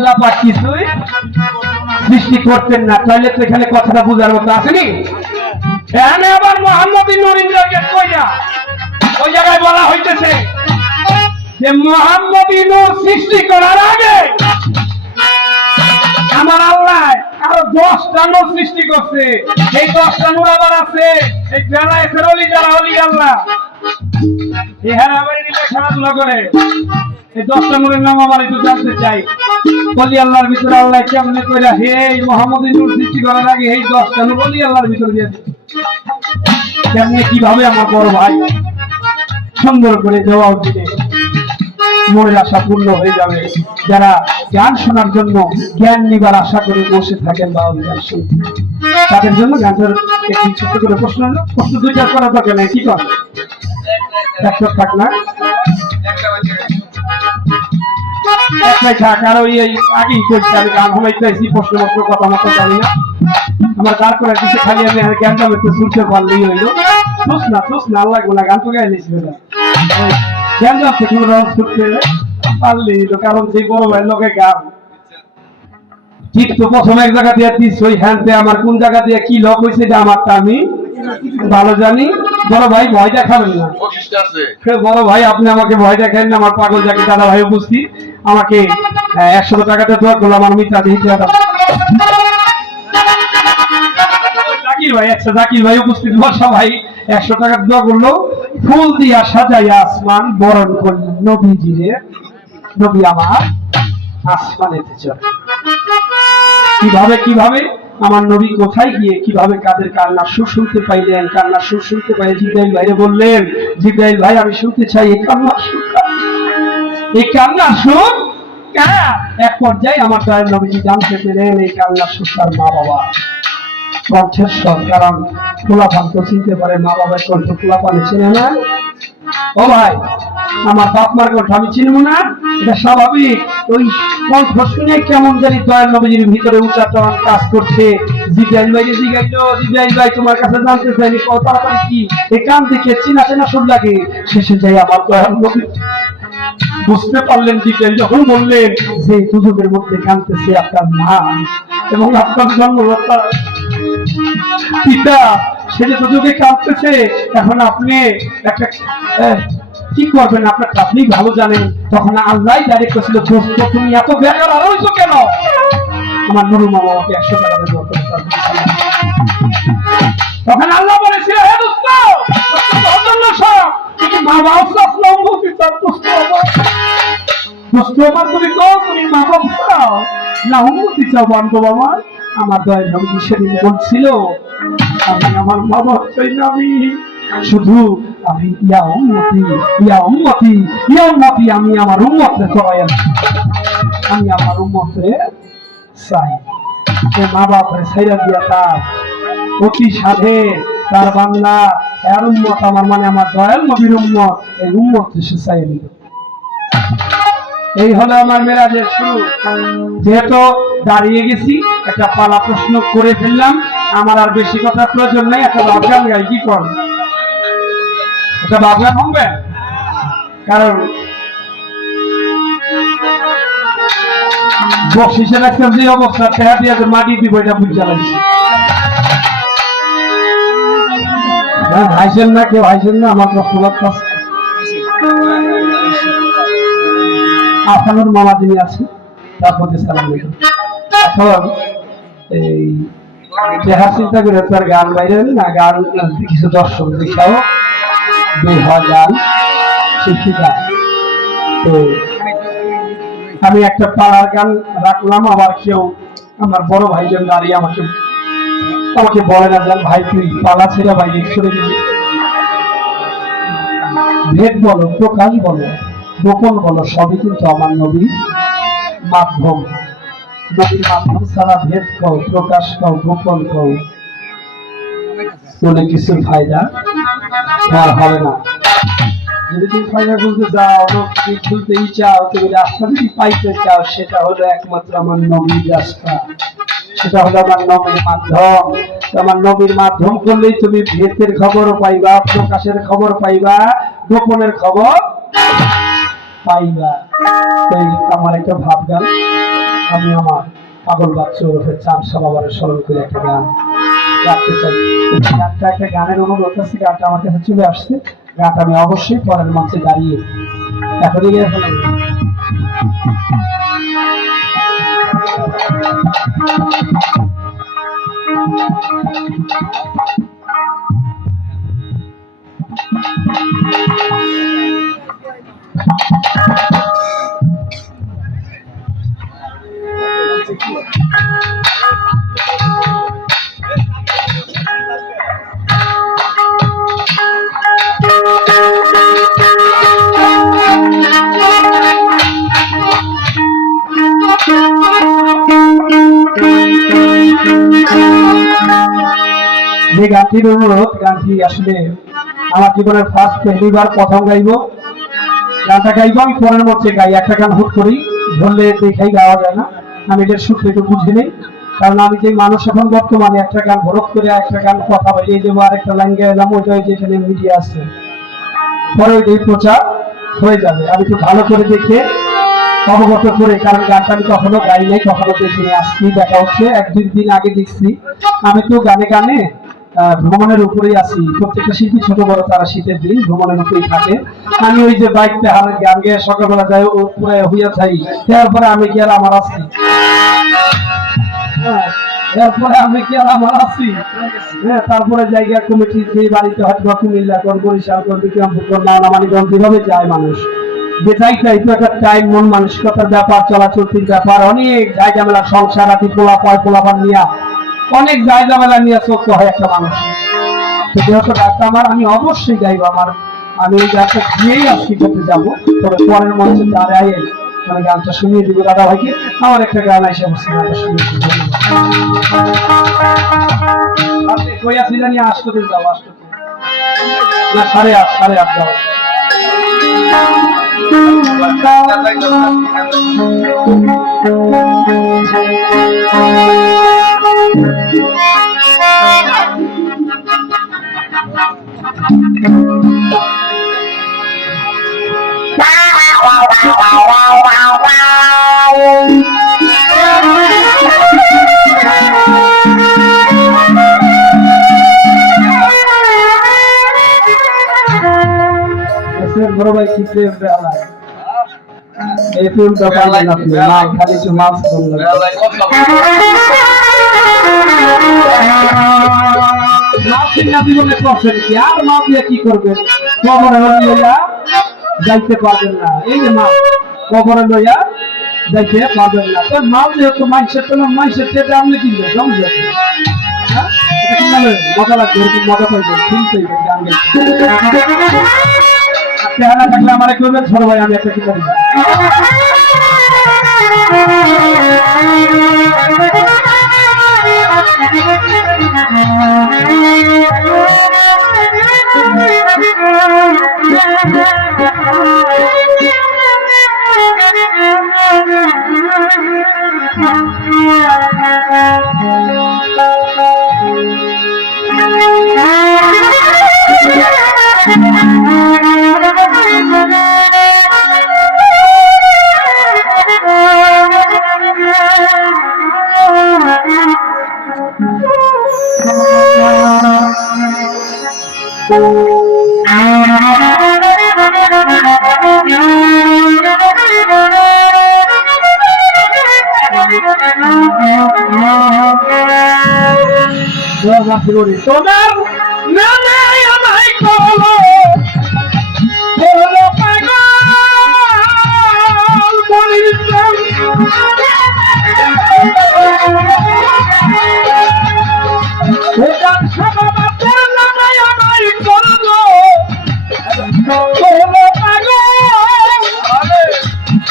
আল্লাহ পাক কিছুই সৃষ্টি করতেন না, তাহলে তো এখানে কথাটা বোঝার মতো আসেনি। এখানে আবার মোহাম্মদ নূরিনকে কইয়া ওই জায়গায় বলা হইতেছে যে মোহাম্মদ নূর সৃষ্টি করার আগে আমার আল্লাহ আরো 10টা নূর সৃষ্টি করছে। এই 10টা নূর আবার আছে এই বেলায়েতের ওলি যারা ওলি আল্লাহ, এখানে আবার এদিকে খেলাধুলা করে। এই 10টা নূরের নাম আমার একটু জানতে চাই। ওলি আল্লাহর ভিতরে আল্লাহ কেমনে কইরা হে মোহাম্মদ নূর সৃষ্টি করার আগে এই 10টা নূর ওলি আল্লাহর ভিতরে দিয়েছে কেমনে, কিভাবে আমার বড় ভাই সুন্দর করে জবাব দিলে মনের আশা পূর্ণ হয়ে যাবে। যারা জ্ঞান শোনার জন্য জ্ঞান নিবার আশা করে বসে থাকেন বা জ্ঞান শুনতে, তাদের জন্য জ্ঞানের একটি ছোট্ট করে প্রশ্ন দুইটা করা দরকার নেই, কি কর একটা থাক না একটাই থাক। আর ওই আগেই করছি আমি গান ঘুমাইতেছি, প্রশ্ন কথা মতো জানি না, আমার তার করে কিছু খালি আমি জ্ঞানটা একটু শুনতে পারলেই হইলো। শুস না আল্লাহ গুলা গান তো গাই নিয়েছিল না, জ্ঞান যাচ্ছে কোনো রকম ছুটতে পারলেই হইলো। কারণ সেই বড় ভাই লোকে গান ঠিক তো প্রথম এক জায়গা দিয়ে দিস ওই হ্যান্ডে আমার কোন জায়গা দিয়ে কি লক হয়েছে এটা আমারটা আমি ভালো জানি। বড় ভাই ভয় দেখাবেন না, বড় ভাই আপনি আমাকে ভয় দেখাবেন না। আমার পাগল জাকি দাদা ভাই উপস্থিত, আমাকে 100 টাকাতে দোয়া করলো আমার মিত্রা দিতে জাকির ভাই, আচ্ছা জাকির ভাই উপস্থিত, বর্ষা ভাই 100 টাকার দোয়া করলো। ফুল দিয়া সাজাইয়া আসমান বরণ করলেন নবীজিরে, নবী আমার আসমানেতে চলে। কিভাবে আমার নবী কোথায় গিয়ে কিভাবে কাদের কান্নার সুর শুনতে পাইলেন? কান্নার সুর শুনতে পাই জিব্রাইল ভাইরে বললেন, জিব্রাইল ভাই আমি শুনতে চাই এই কান্নার সুর। এই কান্নার সুর এক পর্যায়ে আমার দয়াল নবীজি জানতে পেরেন এই কান্নার সুর তার মা বাবা কণ্ঠের স্বর। কারণ খোলাপান তো চিনতে পারে, মা বাবার কণ্ঠ খোলাপানে চেনে না। ও ভাই আমার বাপ মার কণ্ঠ আমি চিনব না, এটা স্বাভাবিক। ওই কণ্ঠ শুনে কেমন জানি দয়াল নবীজির ভিতরে উচ্চারণ কাজ করছে। জিব্রাইল ভাইকে জিজ্ঞাসা, জিব্রাইল ভাই তোমার কাছে জানতে চাইনি কত তাড়াতাড়ি কি এই কান থেকে চেনা চেনা সুর লাগে। শেষে যাই আমার দয়াল নবী বুঝতে পারলেন, জিব্রাইল যখন বললেন যে দুজনের মধ্যে কাঁদতেছে আপনার মা এবং আপনার জন্মদাতা পিতা, সেটা দুজনে কাঁদতেছে। এখন আপনি একটা কি করবেন আপনার আপনি ভালো জানেন। তখন আল্লাহ ডাইরেক্ট করেছিল দোস্ত তুমি এত বেকার আর হইছো কেন? আমার নুরু মা বাবাকে 100 টাকা দেওয়া করতে। তখন আল্লাহ বলেছিল হে দোস্ত মা বাবা তুমি কও তুমি মা বাবা চাও না উন্নতি চাও বান্ধব আমার? আমার দয়াল নবী সেদিন বলছিল আমি আমার মা বাবা চাই না, আমি শুধু আমি ইয়া উম্মতি আমি আমার উম্মতরে চাই, আমি আমার উম্মতরে চাই। মা বাপরে ছাইরা দিয়া তার অতি সাধে তার বাংলা এর উম্মত আমার মানে আমার দয়াল নবীর উম্মত, এই উম্মত সে চাই নিল। এই হলো আমার মেরাজের শুরু। যেহেতু দাঁড়িয়ে গেছি একটা পালা প্রশ্ন করে ফেললাম, আমার আর বেশি কথা প্রয়োজন নেই। একটা বাবগান গাই, কি কর একটা বাবগান হবে, কারণ বকশিসের একটা যে অবস্থা তেহা দিয়ে মাটি দিব এটা বুঝতে লাগছে। হাইছেন না কেউ, হাইছেন না, আমার কষ্ট লাগছে। আপনার মামা যিনি আছে তার প্রতি সালাম দিলাম। এখন এই চেহারা চিন্তা করে তার গান বাইরে না, গান কিছু দর্শক দেখাও বের হওয়া গান শিখি গান। তো আমি একটা পাড়ার গান রাখলাম। আবার কেউ আমার বড় ভাইজন দাঁড়িয়ে আমাকে বলে না যান ভাই তুই পালা ছেড়ে বাইরে চলে গেছি। ভেদ বলো, প্রকাশ বলো, গোপন বলো, সবই কিন্তু আমার নবীর মাধ্যম। নবীর মাধ্যম ছাড়া ভেদ কও, প্রকাশ কও, গোপন কও, কোনো কিছুর ফায়দা হবে না। যদি তুমি ফায়দা বুঝতে চাও, খুলতেই চাও, তুমি রাস্তা যদি পাইতে চাও, সেটা হলো একমাত্র আমার নবীর রাস্তা, সেটা হলো আমার নবীর মাধ্যম। আমার নবীর মাধ্যম করলেই তুমি ভেদের খবরও পাইবা, প্রকাশের খবর পাইবা, গোপনের খবর পাইবা। আমার একটা ভাবগান আমি আমার পাগল বাচ্চা ওরফে চাঁদ বাবারের স্মরণ করে একটা গান গাইতে চাই। গানটা একটা গানের অনুরোধ আছে, গানটা আমার কাছে চলে আসছে, গানটা আমি অবশ্যই পরের মঞ্চে দাঁড়িয়ে এখনই গিয়ে এখন যে গানটির অনুরোধ, গানটি আসলে আমার জীবনের ফার্স্ট পেহলিবার প্রথম গাইব। গানটা গাইব আমি পরের মধ্যে গাই, একটা গান হুট করি ধরলে দেখাই গাওয়া যায় না, আমি এটার সূত্র একটু বুঝে নেই। কারণ আমি যে মানুষ এখন বর্তমানে একটা গান ভরত করে একটা গান কথা বলি, এই যে আরেকটা লাইন গাইলাম ওইটা যেখানে মিডিয়া আছে পরে ওইটাই প্রচার হয়ে যাবে। আমি তো ভালো করে দেখে অবগত করে, কারণ গানটা আমি কখনো গাই নাই, কখনো দেখিনি, আসছি দেখা হচ্ছে এক দুই দিন আগে দেখছি। আমি তো গানে গানে ভ্রমণের উপরেই আছি, প্রত্যেকটা শিল্পী ছোট বড় তারা শীতের দিন ভ্রমণের উপরেই থাকে। আমি ওই যে বাইকতে গান গেয়ে সকালবেলা যাই উপরে হইয়া যাই, তারপরে আমি কি আর আমার আছি, এরপরে আমি কি আর আমার আছি, তারপরে জায়গা কমিটি যে বাড়িতে হয়তো কুমিল্লা কর, বরিশাল কর, বিক্রমপুর কর, নানামানিগঞ্জ যেভাবে যায় মানুষ বেচাইটাই তো একটা টাইম, মন মানসিকতার ব্যাপার, চলাচলতির ব্যাপার, অনেক জায়গা মেলা, সংসার আতি পোলাপান নিয়ে অনেক জায়গা মেলা নিয়ে চলতে হয় একটা মানুষ। তো যেহেতু ডাক্তার আমার, আমি অবশ্যই গাইব আমার, আমি ওই গানটা দিয়েই আজকে করতে যাবো, তবে পরের মঞ্চে দাঁড়ায় আমি গানটা শুনিয়ে দিব দাদা ভাইকে। আমার একটা গান এসে বসে গানটা শুনিয়ে দিব। আপনি কই আছি জানি, আসতে যাও, আসতে না 8:30 যাও। বড় ভাই কি প্রেম বেলা এই প্রেমটা পাইলেন আপনি, মাল খালি একটু মাছ বললেন জীবনে করছেন কি আর মাছ দিয়ে কি করবেন, কবরে লইয়া যাইতে পারবেন না, এই যে মাছ কবরে লইয়া যাইতে পারবেন না। তো মাল যেহেতু মাইসের তো মাইসের চেয়ে আপনি কিনবে সমঝে মজা লাগবে, এরকম মজা পাইবেন, ফিল পাইবেন গান গাইতে। চেহারা থাকলে আমার করবেন ছোট ভাই, আমি একটা কিনে দিব। তোমার নামে আমায় কলো বলো পাগল বলিলাম, ওটার সমাবাতের নামে আমায় করলো বলো পাগল,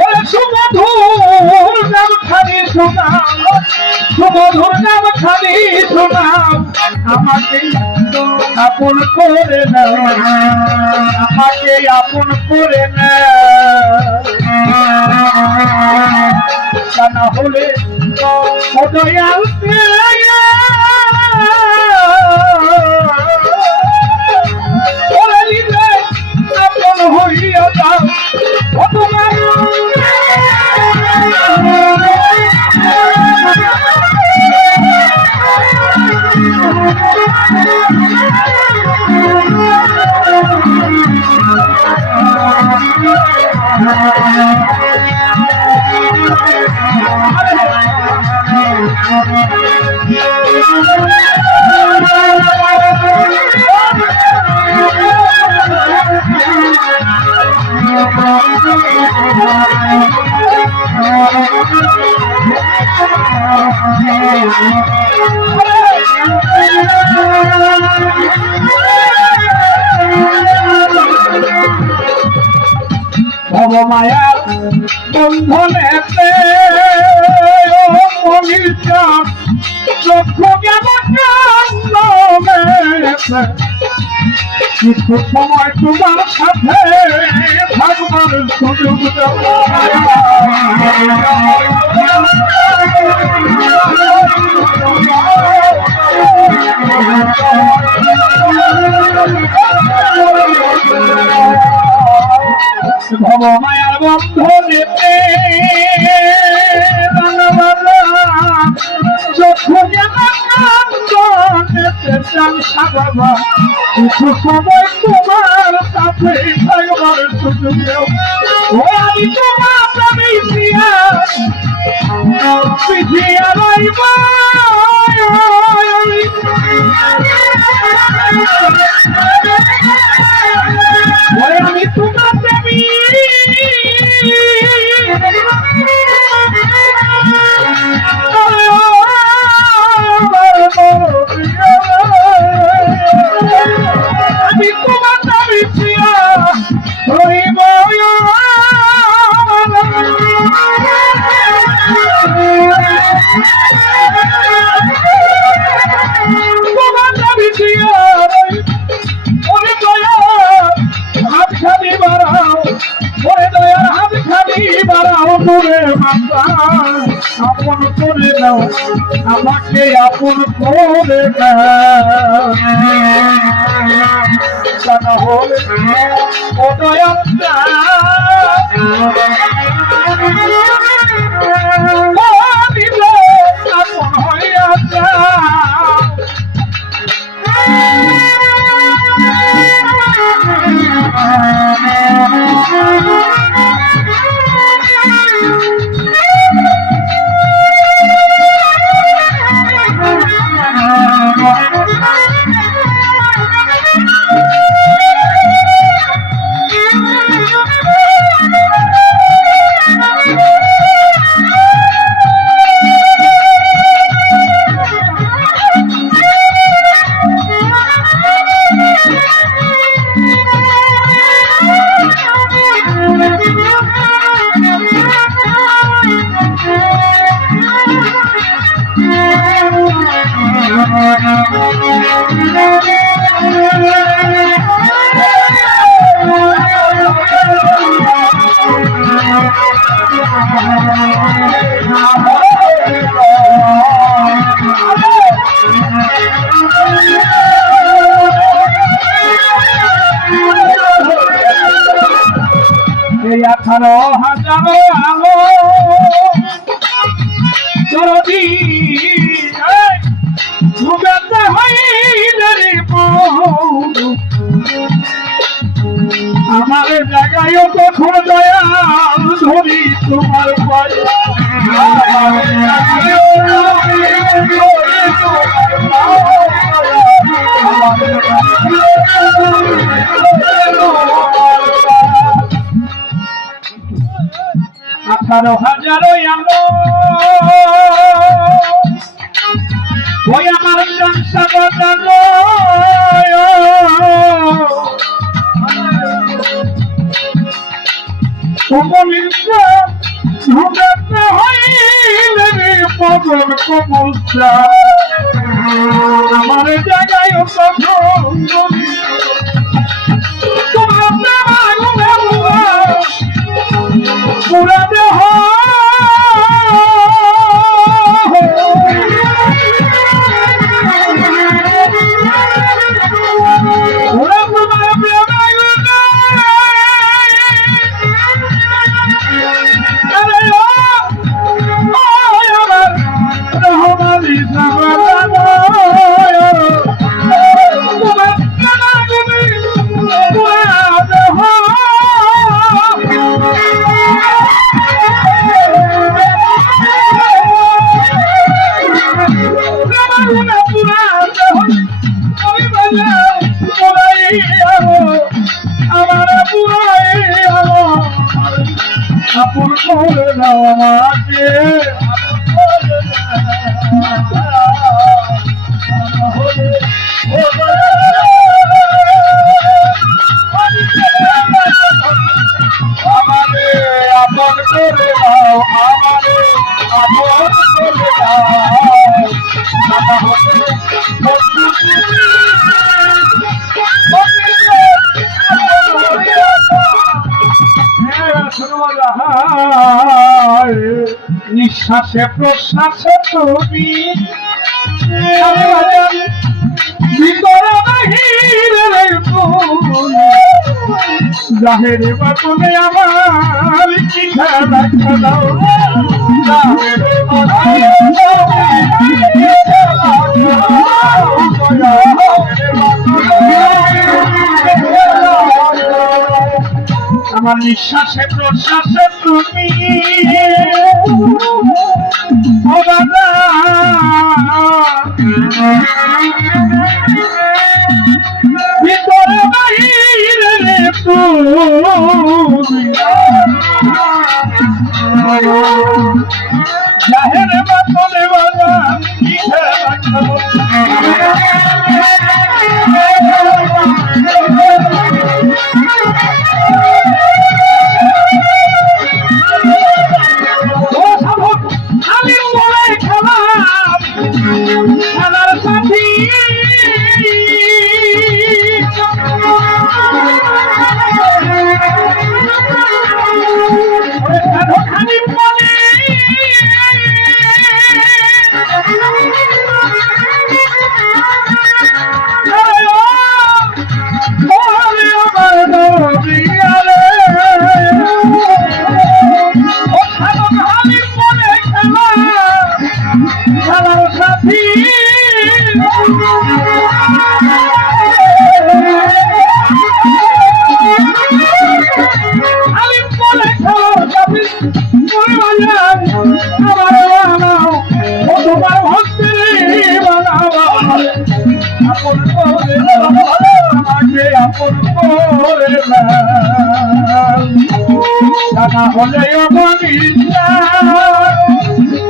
ওরে সুমধুর নাম খালি শোনাও, সুমধুর নাম খালি শোনাও, আমাকে আপন করে না, আমাকে আপন করে না, তা না হলে দয়াল আপন হইয়া যাও তোমার ভবমায়ার বন্ধনেতে মনির চাপ চক্ষু কেমন কিছু সময় তোমার সাথে থাকবার সুযোগ ভবমায়ার বন্ধনেতে চক্ষু বাবা কিছু সময় তোমার সাথে থাকবার সুযোগ ও আমি তোমার প্রেমে পিছিয়ে রইব আমি তোমার প্রেমী আমি তোমার দাবি ছিয়া হইব তোমার দাবি ছিয়া ওরে দয়া হাত খালি বাড়াও ওরে দয়ার হাত খালি বাড়াও দূরে মাতা আপন করে দাও আমাকে আপন করে দাও ও দয়া আপন হইয়া এই 18,000 আলো যদি ঘুমাতে হইলে আমার জায়গায় কখন দয়াল ধরি তোমার পায়ে আঠারো হাজার ওই আমার সংসা বাজানো পগল কমল আমার জায়গায় পুরা দেহ আপন করে দাও আমাকে নিঃশ্বাসে প্রশ্বাসে তুমি ভিতরে বাহিরে জাহেরে বাতনে আমার কি খেলা খেলাও আমার নিঃশ্বাসে প্রশ্বাসে তুমি ভিতরে বাহিরে জাহের বাতনে বাবা কি খেলা খেলো খেলার সাথী খেলার সাথী আমি বলে খেলার সাথী আমার বানাও তোমার ভক্তি বানাও আপন করে আমাকে আপন করে জানা হলে অবনীতা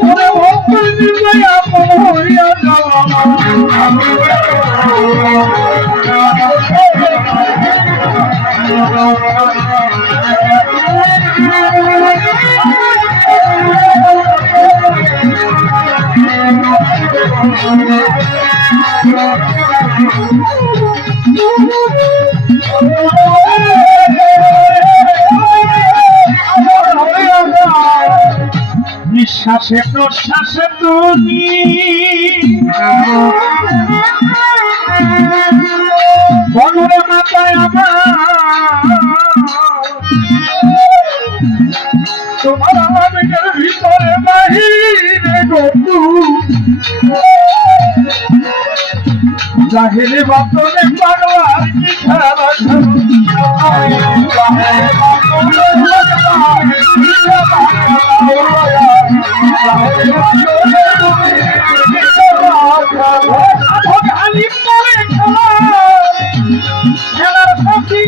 ওরে ভক্ত দিবে আপন হইয়া যাওয়া নিঃশ্বাসে প্রশ্বাসে তুমি বনরে মাথায় আমার তোমার আবেগের ভিতরে বাহিরে গতু জাহিরে বাতনে পাগলার কি খেলা খেলার সাথী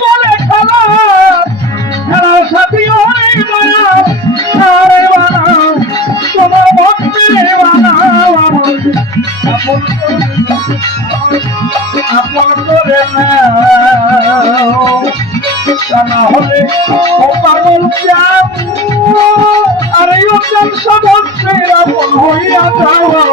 বলে খেলা খেলার সাথী তোমার ভক্তি বানাও আপন করে না হলে ও পাগল আর এই সদস্যে আপন হইয়া যাওয়া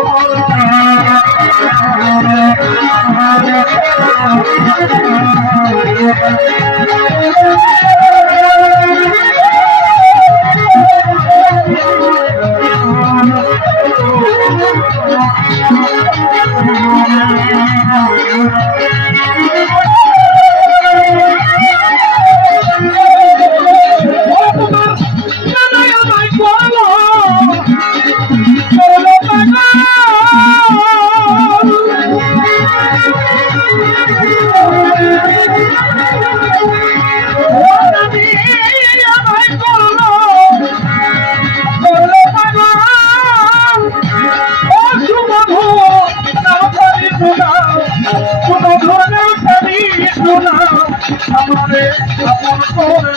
আমারে আপন করে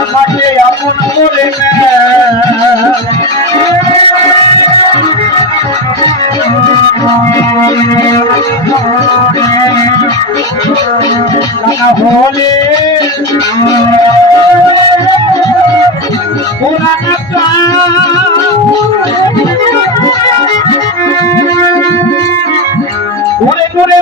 আমাকে আপন করে নে হলে পুরানা ওরে করে